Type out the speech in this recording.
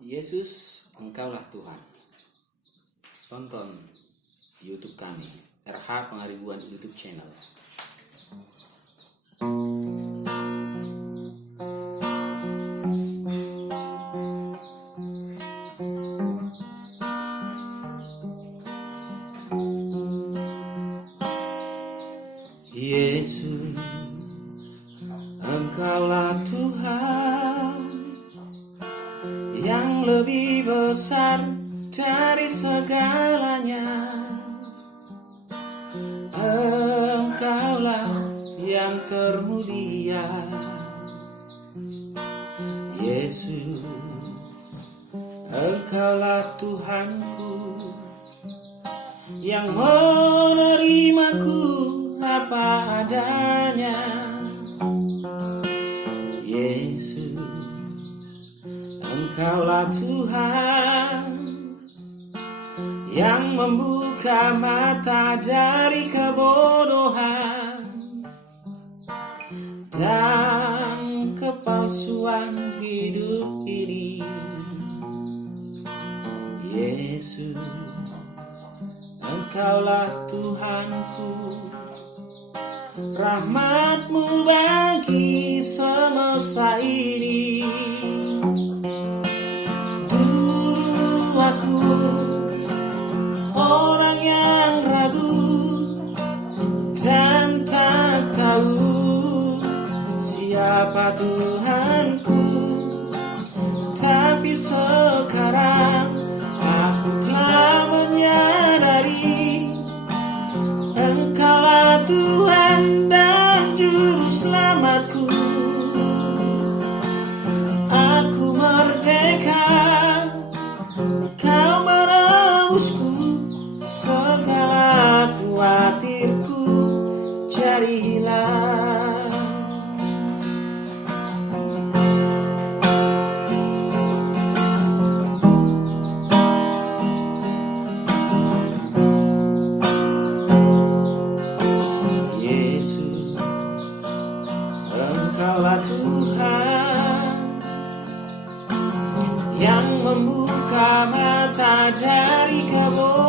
Yesus, Engkaulah Tuhan. Tonton di YouTube kami, RH Pengaribuan YouTube channel. Yesus, Engkaulah Tuhan yang lebih besar dari segalanya. Engkaulah yang termulia. Yesus, Engkaulah Tuhanku yang menerimaku apa adanya. Yesus, Engkaulah Tuhan yang membuka mata dari kebodohan dan kepalsuan hidup ini. Yesus, Engkaulah Tuhanku, rahmat-Mu bagi semesta ini. Dulu aku orang yang ragu dan tak tahu siapa Tuhanku, tapi sekarang aku telah menyadari Engkaulah Tuhan dan Juru Selamatku. Aku merdeka, Kau menebusku, segala khawatirku jadi hilang. Yesus, Engkaulah Tuhan yang membuka mata dari kebodohan